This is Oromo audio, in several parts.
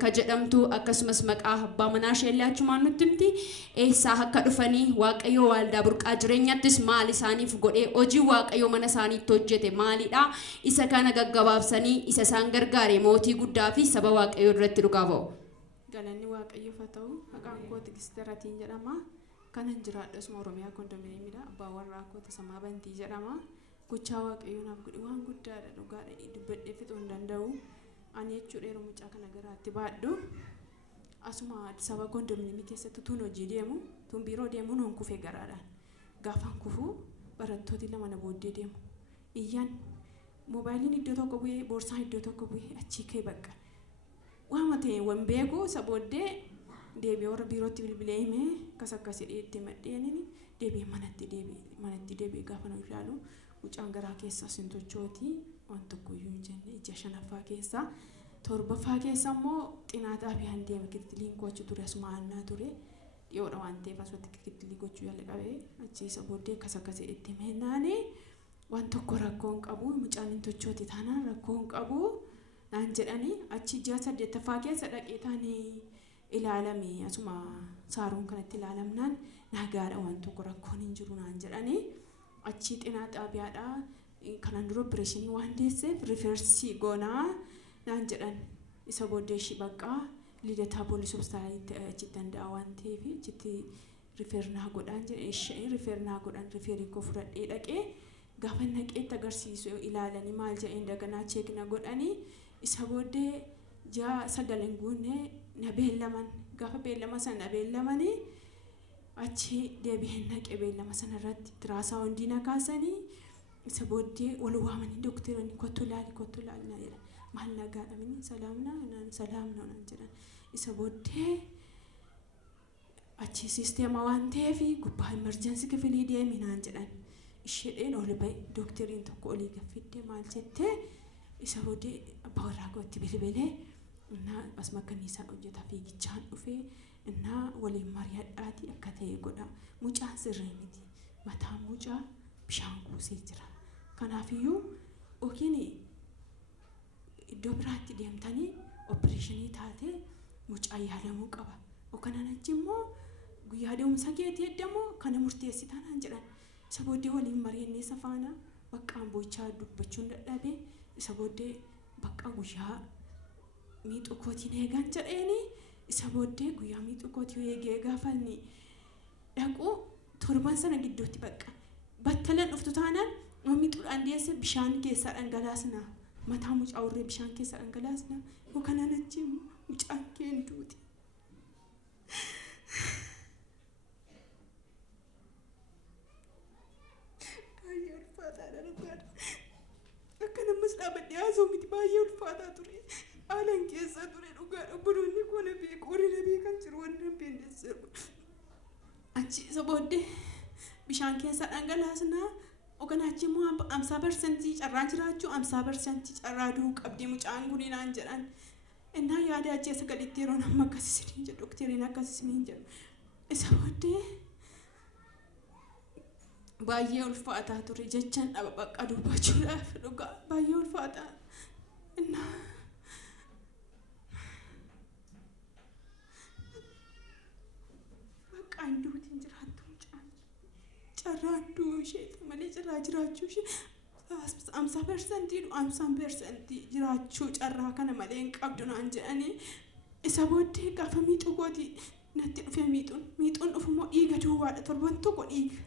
akka jedhamtu akkasumas maqaa abbaa manaa ishee achumaan nutti himti eessaa akka dhufanii waaqayyo waaldaa burqaa jireenyattis maal isaaniif godhee hojii waaqayyo mana isaaniitti hojjete maalidha isa kana gaggabaabsanii isa isaan gargaare mootii guddaa fi saba waaqayyo irratti dhugaa ba'u. Galanni waaqayyo fata'u maqaan koo Tigistiratiin jedhama. Kanan jiraadhus Oromiyaa kondominiyeemidha. Abbaa warraa koo Tasammaa Bantii jedhama. Gochaa waaqayyo naaf godhe waan guddaadha dhugaadha dubbadhee fixuu hin danda'u. Ani jechuudha yeroo mucaa kana garaatti baadhu asuma Addis Ababa kondominiyeemii keessatti tuun hojii deemu tuun biiroo deemu noon kufee garaadhaan gaafan kufu barattooti lama na booddee deemu. Iyyaan moobaayiliin iddoo tokko bu'ee boorsaan iddoo tokko bu'ee achii ka'e bakka. Waan ta'e waan beeku isa booddee deebi'ee warra biirootti bilbilee himee akkasii dhiyeettee maddeeniin deebi'ee manatti deebi'ee gaafa nu ilaalu mucaan garaa keessaa sintochooti waan tokkoyyuu hin jenne ija shanaffaa keessaa torbaffaa keessa immoo xinaataa fi handeema kitiliin gochuu ture asuma annaa ture dhiyoodha waan ta'eef asumatti kitilii gochuu yaala qabee achiisa booddee akkasii itti meennaanii waan tokko rakkoo hin qabu mucaan sintochooti taanaan rakkoo hin qabu. Naan jedhanii achi ija 8ffaa keessa dhaqee taanii ilaalame asuma saaruun kanatti ilaalamnaan nagaadha waan tokko rakkoon hin jiru naan jedhanii achi xinaa xaabiyaadha kanan dura opereeshinii waan deesseef rifeersii goonaa naan jedhan isa booddee ishii baqqaa lidataa poolisii hospitaalitti achitti danda'a waan ta'eef achitti rifeernaa godhaan jedhe ishee rifeernaa godhan rifeerii koo fudhadhee dhaqee gaafa naqeetti agarsiisu ilaalanii maal jedheen daganaa cheekina godhanii isa booddee jaa sagaleen guunne na beellaman gaafa beellama sana beellamanii achi deebi'een naqee beellama sana irratti tiraasaa hundiina kaasanii isa booddee wal waamanii dookteroonni kottu laali na jedhan maal nagaadha mini salaamna naan jedhan isa booddee achi siisteema waan ta'eef gubbaa emerjensii kifilii deemi naan jedhan isheen ol ba'e dookteriin tokko olii gaffidde maal jettee isa booddee abbaa warraa kootti bilbilee innaa asuma kanniisaan hojjetaa fiigichaan dhufee innaa waliin mari'adhaati akka ta'e godha mucaan sirrii miti mataa mucaa bishaan kuusee jira kanaafiyyuu yookiin iddoo biraatti deemtanii opereeshinii taatee mucaa yaalamuu qaba yookaan achi immoo guyyaa deemsa keetii eddamoo kana murteessitaa naan jedhan isa booddee waliin mari'annee safaana baqqaan bochaa dubbachuun dadhabee isa booddee bakka guyyaa miixuu kootiin eegan jedheeni isa booddee guyyaa miixuu kootii eegee gaafanni dhaquu torban sana gidduutti bakka battalan dhuftu taanaan miixuudhaan deesse bishaan keessaa dhangalaasna mataa mucaa urree bishaan keessaa dhangalaasna yookaan achi mucaan keen duuti. Baay'ee ulfaataadha dhugaadha. Akka namas dhaabadhee haasoo miti baay'ee ulfaataa ture. Haalaan keessa ture dhugaadha. Buloonni koo na beeku warri na beekan jiru wanni na beendesseeru. Achi isa booddee bishaan keessaa dhangalaasnaa yookaan achi immoo 50% carraa jiraachuu 50% carraa du'uu qabdi mucaan kun naan jedhan. Innaa yaada achi sagalitti yeroo nama akkasisiniin jedhu dookteriin akkasisiniin jedhu. Isa booddee baay'ee ulfaataa ture jechaan dhaba bakka dubbachuudhaaf dhugaa baay'ee ulfaataa. Innaa bakka hinduutiin jiraattu mucaan carraan du'uu isheeti malee carraa jiraachuu ishee 50% jiraachuu carraa kana malee hin qabdu naan jedhanii isa booddee gaafa miixuu kooti natti dhufe miixuun dhufumoo dhiiga duwwaadha torban tokko dhiiga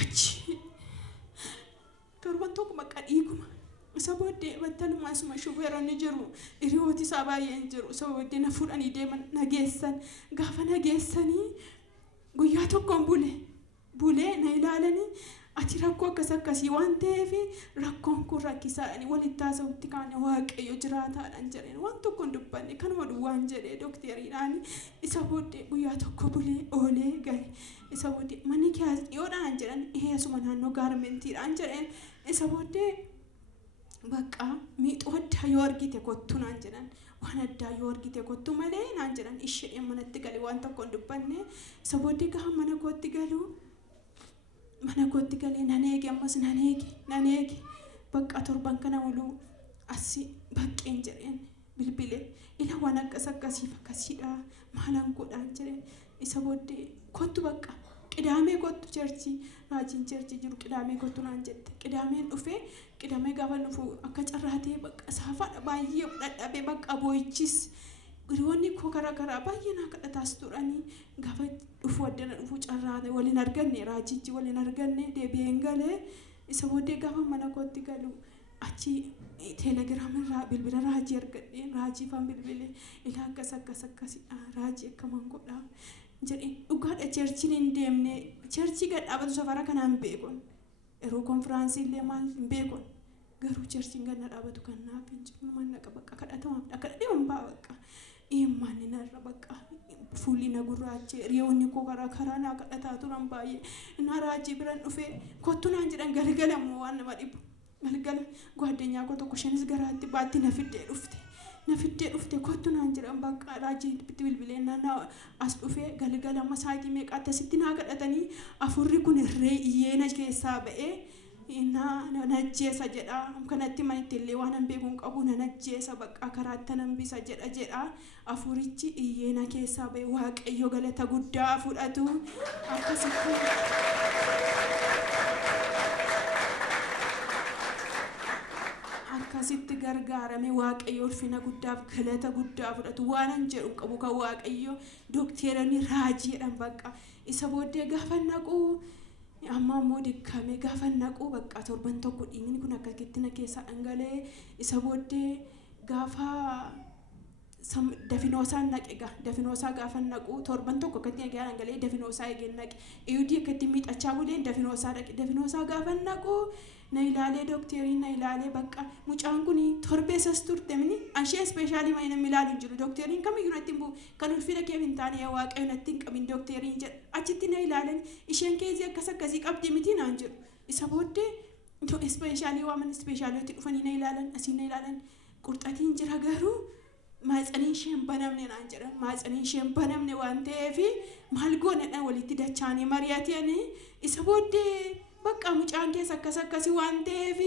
achi torban tokko bakka dhiiguma isa booddee battalumaa isuma shubeeronni jiru hiriyooti isaa baay'een jiru isa booddee na fuudhanii deeman nageessan gaafa nageessanii guyyaa tokkoon bulee na ilaalanii ati rakkoo akkasii waan ta'eef rakkoon kun rakkisaadhaan walitti haasa'utti kaane waaqayyo jiraataadhaan jedheen waan tokko hin dubbanne kanuma duwwaan jedhee dookteriidhaan isa booddee guyyaa tokko bulee oolee gahe isa booddee manni kee dhiyoodhaan jedhan asuma naannoo gaarmentiidhaan jedheen isa booddee bakka miixuu addaa yoo argite kottu naan jedhan waan addaa yoo argite kottu malee naan jedhan ishee manatti galee waan tokko hin dubbanne isa booddee gaha mana kootti galuu. Mana kootti galee nan eege ammas nan eege bakka torban kana uluu asii baqqeen jedheen bilbile ila waan akkasii fakkasiidha maalan godhaan jedheen isa booddee kottu bakka qidaamee kottu cherchi raajiin cherchi jiru qidaamee kottu naan jette qidaameen dhufee qidamee gaafa dhufu akka carraatee bakka saafaadha baay'ee dhadhabee bakka boo'ichis giriwoonni koo karaa baay'ee naa kadhataas turanii gaafa dhufu addana dhufu carraate waliin arganne raajichi waliin arganne deebi'een galee isa booddee gaafa mana kootti galu achi teelegiraamirraa bilbila raajii argadheen raajii fan bilbile ilaa akkasii raajii akkaman godhaa jedheen dhugaadha cherchiin hin deemne cherchii gad dhaabatu safara kanaan beekon yeroo konfiraansii illee maal hin beekon garuu cherchiin gad dhaabatu kan naaf hin jiru manna bakka kadhatamaaf akka dhadheeman baa bakka immanni narra bakka fuulli na gurraache riyoonni koo karaa naa kadhataa turan baay'ee na raajii biran dhufee kottu naan jedhan galgala immoo waan nama dhibu galgala gwaaddenyaa koo tokko shanis garaatti baatti na fiddee dhufte kottu naan jedhan bakka raajii bilbilee naannaa as dhufee galgala amma saayitii meeqaatti asitti naa kadhatanii afurri kun irree iyyeena keessaa ba'ee najjeesa jedha kanatti manitti illee waan hin beekuun qabu najjeesa bakka karaatti nambisa jedha afurichi iyyeena keessaa ba'e waaqayyo galata guddaa fudhatu akkasitti gargaarame waaqayyo ulfina guddaaf galata guddaa fudhatu waan hin jedhu qabu kan waaqayyo dookteeronni raajiidhaan bakka isa booddee gaafa naqu amma immoo dikkame gaafa naqu bakka torban tokko dhiigni kun akkasitti na keessa dhangalee isa booddee gaafa dafinoosaan naqe dafinoosaa gaafa naqu torban tokko akkatti dhangalee dafinoosaa eegeen naqe iyudii akkatti miidhachaa buleen dafinoosaa dhaqe dafinoosaa gaafa naqu na ilaalee dookteriin na ilaalee bakka mucaan kun torbee sas turte mini ashee ispeeshaalii maayina milaalu hin jiru dookteriin kamiyyuu natti hin bu'u kan ulfina kee hin taane yaa waaqayyo natti hin qabin dookteriin jedha achitti na ilaalan isheen keezii akkasii qabdi miti naan jedhu isa booddee ispeeshaalii waaman ispeeshaaliitti dhufanii na ilaalan asii na ilaalan qurxatiin jira garuu maatsanii isheen banamne naan jedhan maatsanii isheen banamne waan ta'eef maal goonedha walitti dachaanii mari'atanii isa booddee bakka mucaan keessa akkasii waan ta'eef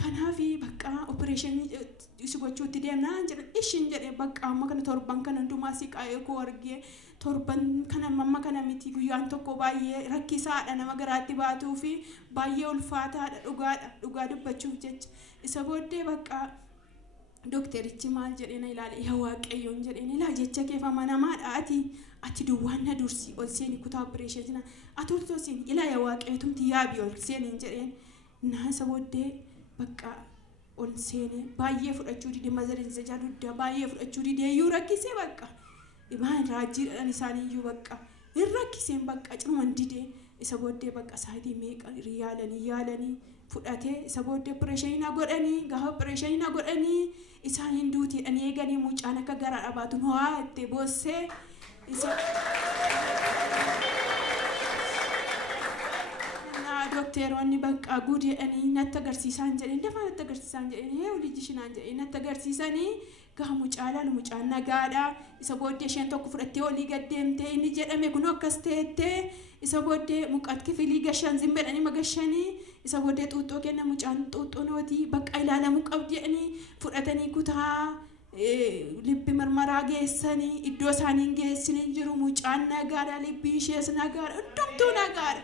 kanaaf bakka opereeshinii isi gochuutti deemnaan jedhan ishiin jedhe bakka amma kana torban kana hundumaa siqaa'ee koo argee torban kana mamma kana miti guyyaan tokko baay'ee rakkisaadha nama garaatti baatuu fi baay'ee ulfaataadha dhugaa dubbachuuf jecha isa booddee bakka dookterichi maal jedhee na ilaale yaa waaqayyoon jedhee na ilaa jecha keef amanamaadha ati duwwaan na dursi ol seeni kutaa opereeshinii ati ol seeni ilaa yaa waaqayyotumti yaabii ol seeniin jedheen na isa booddee bakka ol seene baay'ee fudhachuu dide mazariinsa jaaluddaa baay'ee fudhachuu dide iyyuu rakkisee bakka ibaan raajiidhaan isaaniiyyuu bakka hin rakkiseen bakka ciman dide isa booddee bakka saayitii meeqa yaalanii fudhatee isa booddee opereeshinii godhanii gaafa opereeshinii godhanii isaaniin duutiidhaan eeganii mucaan akka garaa dhabaatu ho'aa itti boossee isa dookteroonni bakka gudeedhanii natti agarsiisan jedheen dafaa natti agarsiisan jedheen olijishinaan jedheen natti agarsiisanii gaa mucaalaan mucaan nagaadha isa booddee isheen tokko fudhattee olii gaddeemtee inni jedhame kun akkas teettee isa booddee muqat kifilii gashan zimbedhanii magashanii isa booddee xuuxxoo kenna mucaan xuuxxoo nooti bakka ilaalamuu qabdi jedhanii fudhatanii kutaa libbi marmaraa geessanii iddoo isaaniin geessanii jiru mucaan nagaadha libbi ishees nagaadha hundumtuu nagaadha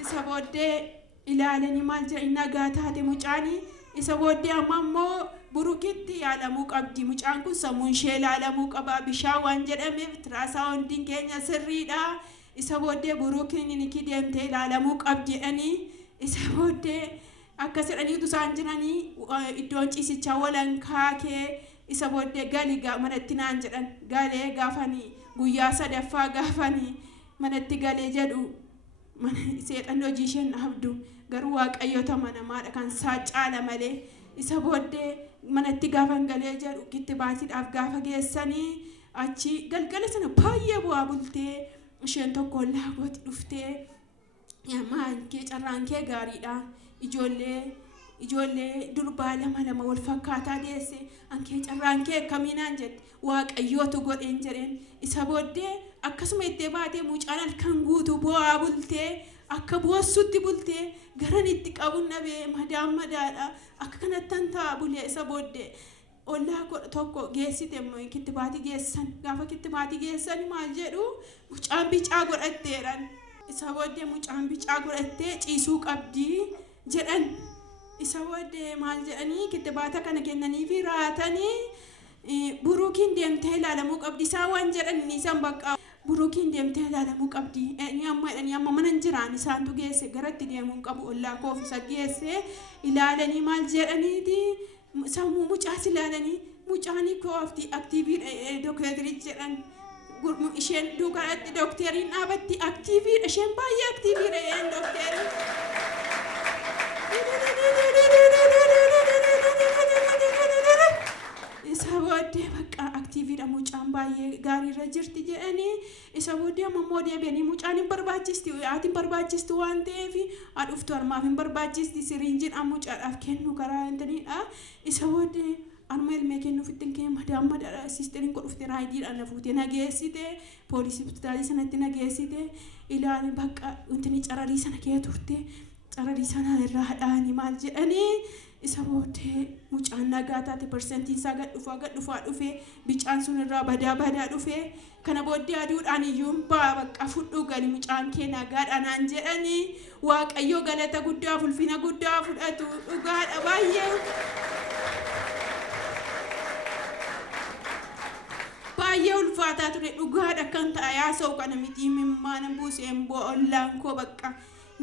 isa booddee ilaalanii maal jedhanii nagaa taate mucaanii isa booddee amma immoo burukitti yaalamuu qabdi mucaan kun sammuun ishee ilaalamuu qaba bishaan waan jedhameef tiraasaa hundiin keenya sirriidha isa booddee burukiin ni deemtee ilaalamuu qabdi jedhanii isa booddee akkas jedhaniitu isaan jiranii iddoon ciisichaa walankaa kee isa booddee galii manatti naan jedhan galee gaafanii guyyaa sadaffaa gaafanii manatti galee jedhu seexanni hojii isheen dhabdu garuu waaqayyoota manamaadha kan isaa caala malee isa booddee manatti gaafan galee jedhu kitti baasiidhaaf gaafa geessanii achi galgala sana baay'ee bu'aa bultee isheen tokko laagooti dhuftee maankee carraankee gaariidha ijoollee durbaa lama wal fakkaataa deesse ankee carraankee akkamiinaan jette waaqayyootu godheen jedheen isa booddee akkasuma itti baatee mucaan halkan guutuu bu'aa bultee akka boossutti bultee garan itti qabuun dhabee madaan madaadha akka kanattan ta'a bulee isa booddee ollaa tokko geessite kittibaatii geessan gaafa kittibaatii geessan maal jedhu mucaan bicaa godhatteedhaan isa booddee mucaan bicaa godhattee ciisuu qabdii jedhan isa booddee maal jedhanii kittibaata kana kennanii fi raatanii buruukiin deemtee ilaalamuu qabdi isaa waan jedhanii isaan bakka buruukiin deemtee ilaalamuu qabdi ni amma mana jiraan isaantu geesse garatti deemuun qabu ollaa koofisa geesse ilaalanii maal jedhaniiti sammuu mucaas ilaalanii mucaanii koofti aktiivii dookterii jedhan isheen duukaatti dookteriin dhaabatti aktiiviidha isheen baay'ee aktiiviidha dookterii isa booddee bakka aktiiviidha mucaan baay'ee gaariirra jirti jedhanii isa booddee ammoo deebi'anii mucaan hin barbaachisti haati hin barbaachistu waan ta'eef adhuftu harmaaf hin barbaachisti siriinjiin mucaadhaaf kennu karaa intaniidha isa booddee anuma ilmee kennuuf ittiin kee madaan madaadha siisteriin godhufte raayidiidhaan na fuutee nageessite poolisii hospitaalii sanatti nageessite ilaali bakka intini cararii sana kee turte cararii sana irraa hadhaanii maal jedhanii isa booddee mucaan nagaa taate persentiin isaa gad dhufaa dhufe bicaan sun irraa badaa dhufe kana booddee aduudhaan iyyuu bakka fudhuu gali mucaan kee nagaadhaan jedhanii waaqayyo galata guddaa ulfina guddaa fudhatu dhugaadha baay'ee ulfaataa ture dhugaadha kan ta'a yaasa'u kana miti mimmaan buuseen ollaan koo bakka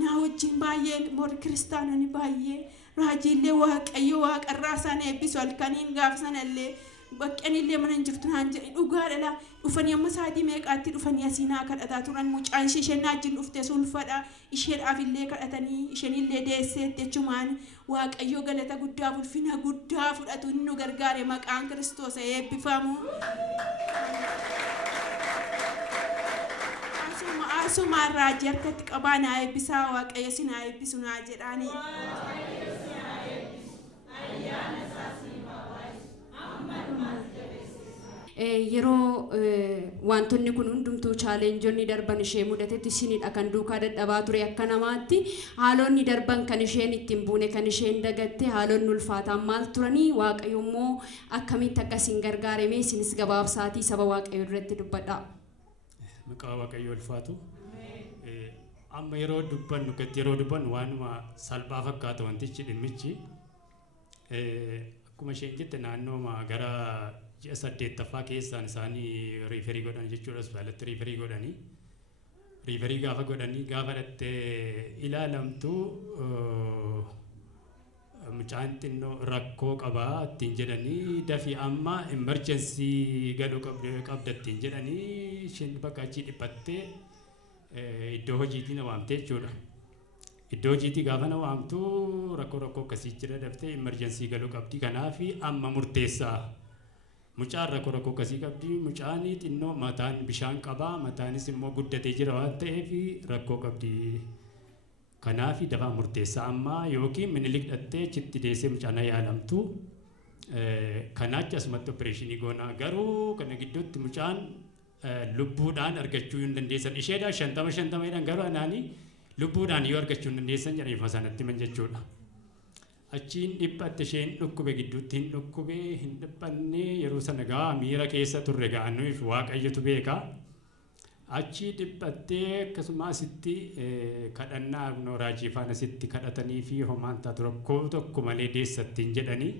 naa wajjin baay'ee mor kiristaanonni baay'ee raajiillee waaqayyo waaqarraa sana eebbisu halkaniin gaaf sanallee baqqanillee mana hin jirtu naan jedhe dhugaadha dhufanii amma sa'aatii meeqaatti dhufanii asiinaa kadhataa turan mucaan isheen wajjin dhufte sulfadha isheedhaaf illee kadhatanii isheenillee deesseetti jechumaan waaqayyo galata guddaa ulfina guddaa fudhatu inni nu gargaare maqaan Kiristoos eebbifamu. Asumaan raajii harkatti qabaa naa eebbisaa waaqayyo si naa eebbisu naa jedhaanii. yeroo wantoonni kun hundumtuu chaalenjoonni darban ishee mudatetti isinidha kan duukaa dadhabaa ture akka namaatti haalonni darban kan isheen ittiin buune kan isheen dagatte haalonni ulfaataan maal turanii waaqayyo immoo akkamitti akkasiin gargaarame isinis gabaabsaatii saba waaqayyo irratti dubbadha. Maqaa waaqayyo ulfaatu amma yeroo dubbannu gatti yeroo dubbannu waanuma salphaa fakkaata wantichi dhimmichi akkuma isheen jette naannooma gara ji'a 8ffaa keessaan isaanii riiferii godhan jechuudha hospitaalatti riiferii gaafa godhanii gaafa dhattee ilaalamtu mucaan xinnoo rakkoo qabaa ittiin jedhanii dafii amma emerjensii galuu qabda ittiin jedhanii isheen bakka achii dhiphattee iddoo hojiitii na waamte jechuudha. Iddoo hojiitii gaafa na waamtu rakkoo akkasii jira daftee emerjensii galuu qabdi kanaaf amma murteessaa. Mucaan rakkoo akkasii qabdi mucaan xinnoo mataan bishaan qabaa mataanis immoo guddatee jira waan ta'eef rakkoo qabdi. Kanaaf dafaa murteessaa amma yookiin minilik dhattee chitti deessee mucaan yaalamtu kanaachi asumatti opereeshinii goonaa garuu kana gidduutti mucaan lubbuudhaan argachuu hin dandeessan isheedhaan 50 garuu anaanii lubbuudhaan yoo argachuu hin dandeessan jedhaniif sanatti man jechuudha. Achiin dhiphatte isheen dhukkube gidduutti hin dhukkube hin dhiphanne yeroo sana gaa miira keessa turre ga'annuuf waaqayyotu beeka. Achi dhiphattee akkasumaasitti kadhannaa raajii faana sitti kadhatanii fi homaan taatu rakkoo tokko malee deessattiin jedhanii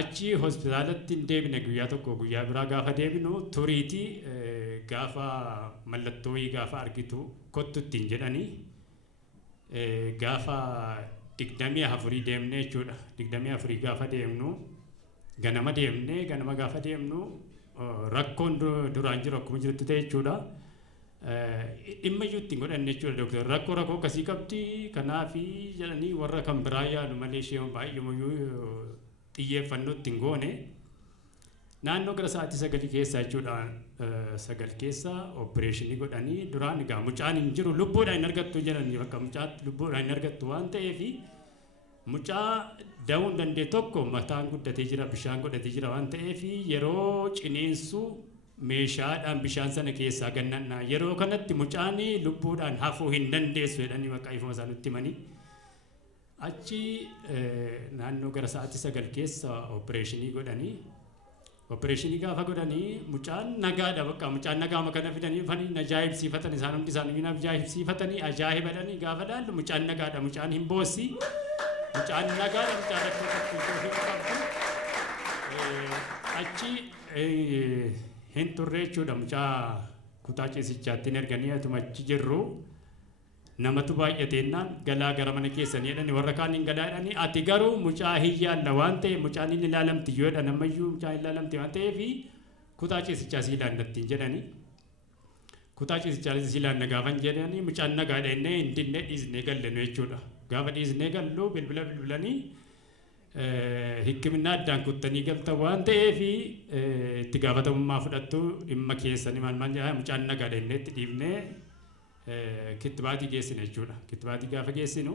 achi hospitaalatti hin deebine guyyaa biraa gaafa deebinu turiitii gaafa mallattoo gaafa argitu kottuttiin jedhanii gaafa 24 deemnee jechuudha. 24 gaafa deemnu ganama deemnee ganama gaafa deemnu rakkoon duraan jiru akkuma jirutti ta'e jechuudha. Dhimma iyyuu ittiin godhanne jechuudha dooktar rakkoo akkasii qabdi kanaaf jedhanii warra kan biraa yaalu malee ishee baay'eemayyuu xiyyeeffannoo ittiin goone naannoo gara sa'aatii 9 keessa jechuudha 9 keessa opereeshinii godhanii duraan egaa mucaan hin jiru lubbuudhaan hin argattu jedhanii bakka mucaan lubbuudhaan hin argattu waan ta'eef mucaa da'uu hin dandeenye tokko mataan guddatee jira bishaan godhatee jira waan ta'eef yeroo ciniinsu meeshaadhaan bishaan sana keessaa gannannaa yeroo kanatti mucaan lubbuudhaan hafuu hin dandeessu jedhanii maqaa ifuma isaa nutti himanii achi naannoo gara sa'aatii 9 keessa opereeshinii godhanii opereeshinii gaafa godhanii mucaan nagaadha bakka mucaan nagaama kana fidanii fanii ajaa'ibsiifatan isaan hundi isaanii ajaa'ibsiifatanii ajaa'ibadhanii gaafa dhaallu mucaan nagaadha mucaan hin boossi mucaan nagaadha mucaan rakkoo achi hin turre jechuudha mucaa kutaa ciisichaatti erganii atuma achi jirru namatu baay'ateennaan galaa gara mana keessanii jedhanii warra kaan hin galaa jedhanii ati garuu mucaa hiyyaalla waan ta'e mucaan hin ilaalamti yoo jedhan ammayyuu mucaa hin ilaalamti waan ta'eef kutaa ciisichaa sii ilaallatti jedhanii kutaa ciisichaa sii ilaalla gaafan jedhanii mucaan nagaadha innee hin dinne dhiisnee gallenu jechuudha gaafa dhiisnee gallu bilbilanii hikimna addaan kuttanii galta waan ta'eef itti gaafatamummaa fudhattu dhimma keessanii maal mucaan nagaadha innee itti dhiifnee kittibaatii geessine jechuudha. Kittibaatii gaafa geessinu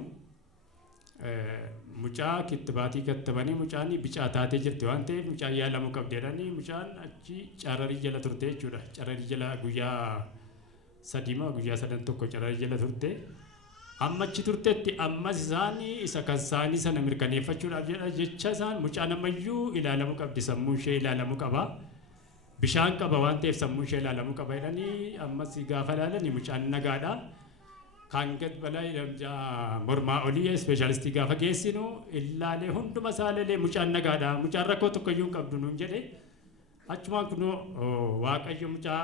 mucaa kittibaatii kattabanii mucaan bicaa taatee jirti waan ta'eef mucaan yaalamuu qabdi jedhanii mucaan achi cararii jala turte jechuudha. Cararii jala guyyaa 3 guyyaa 1 cararii jala turte. Amma achi turtetti ammas isaanii isa kan isaanii sana mirkaneeffachuudhaaf jedha jecha isaan mucaan ammayyuu ilaalamuu qabdi sammuu ishee ilaalamuu qaba. Bishaan qaba waan ta'eef sammuu ishee ilaalamuu qaba jedhanii ammas gaafa ilaalanii mucaan nagaadha. Kan gad balaa mormaa olii ispeeshaalistii gaafa geessinu ilaalee hunduma isaallee mucaan nagaadha mucaan rakkoo tokkoyyuu hin qabdu nuun jedhe achumaan kunoo waaqayyo mucaa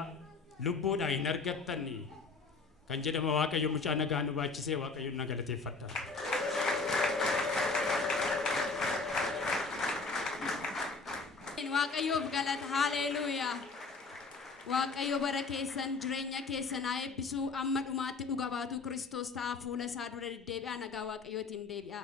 lubbuudhaan hin argattani kan jedhama waaqayyo mucaa nagaa nu baachisee waaqayyo na galateeffadha. Waaqayyoof galata haleluuyaa. Waaqayyo bara keessan jireenya keessan haa eebbisu amma dhumaatti dhuga baatu Kiristoos ta'a fuula isaa dura deddeebi'aa nagaa waaqayyootiin deebi'aa.